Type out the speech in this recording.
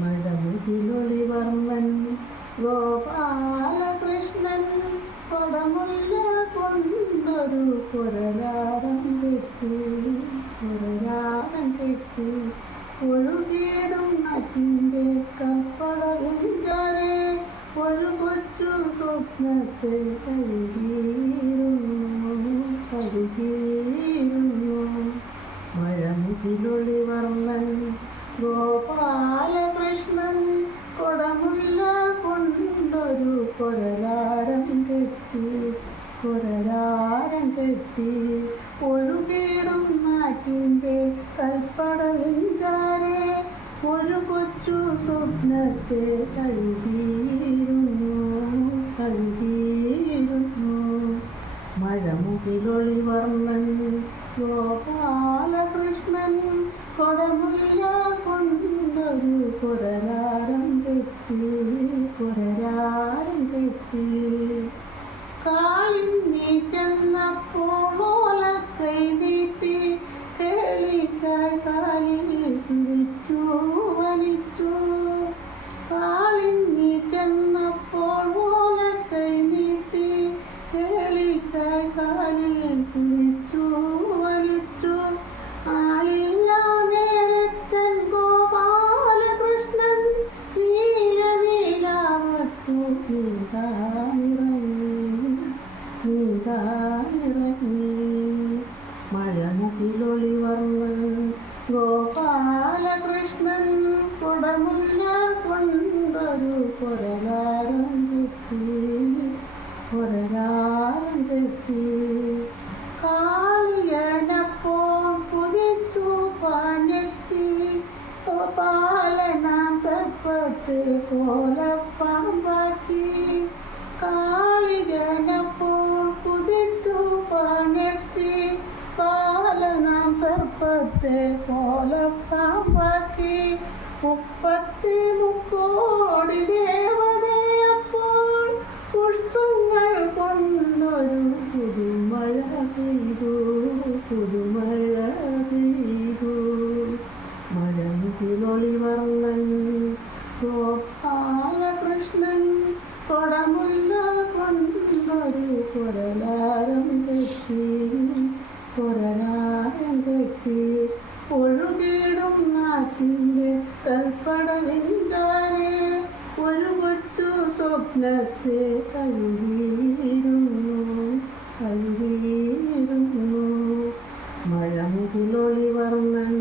മഴമുകിലൊളിവർണ്ണൻ ഗോപാലകൃഷ്ണൻ പടമുല്ല കൊണ്ടൊരു കുരലാരം കെട്ടി ഒഴുകിയിടും നറ്റിൻ്റെ കപ്പളവിഞ്ചാരെ ഒരു കൊച്ചു സ്വപ്നത്തെ കഴുകിയിരുന്നു മഴമുകിലൊളിവർണ്ണൻ ഗോപാലകൃഷ്ണൻ കൊടമുല്ല കൊണ്ടൊരു കുരലാരം കെട്ടി ഒഴുകിയിടും നാട്ടിൻ്റെ കൽപ്പടവിഞ്ചാരെ ഒരു കൊച്ചു സ്വപ്നത്തെ കഴുകിയിരുന്നു മഴമുകിലൊളിവർണ്ണൻ ഗോപാലകൃഷ്ണൻ കൊടമുല്ല കൊണ്ടൊരു കുരലാരം കെട്ടി കാളിന്നി ചെന്നപ്പോൾ ഓലക്കൈ നീട്ടി കേളിക്കായ് കാലിൽ വലിച്ചു കാളിന്നി ചെന്നപ്പോൾ ഓലക്കൈ നീട്ടി കേളിക്കായ് കാലിൽ വലിച്ചു ആളില്ല നേരത്തൻ ഗോപാലകൃഷ്ണൻ നീലാവത്തു നീതാനിറങ്ങി മഴമുകിലൊളിവർണ്ണൻ ഗോപാലകൃഷ്ണൻ കുടമുല്ല കൊണ്ടൊരു കുരലാരം കെട്ടി കാളിയനപ്പോൾ കുതിച്ചു പാഞ്ഞെത്തി പാലനാം സർപ്പത്തെ കോലപ്പാമ്പാക്കി കാളിയനപ്പോൾ കുതിച്ചു പാഞ്ഞെത്തി പാലനാം സർപ്പത്തെ കോലപ്പാമ്പാക്കി 33 ദേവതയപ്പോൾ പുഷ്പങ്ങൾ കൊണ്ടൊരു പുതുമഴ പെയ്തു മഴമുകിലൊളിവർണ്ണൻ ഗോപാലകൃഷ്ണൻ കൊടമുല്ല കൊണ്ടൊരു കുരലാരം കെട്ടി ഒഴുകിയിടും നാട്ടിൻ്റെ കൽപ്പടവിഞ്ചാരെ ഒരു കൊച്ചു സ്വപ്നത്തെ കഴുകിയിരുന്നു മഴമുകിലൊളിവർണ്ണൻ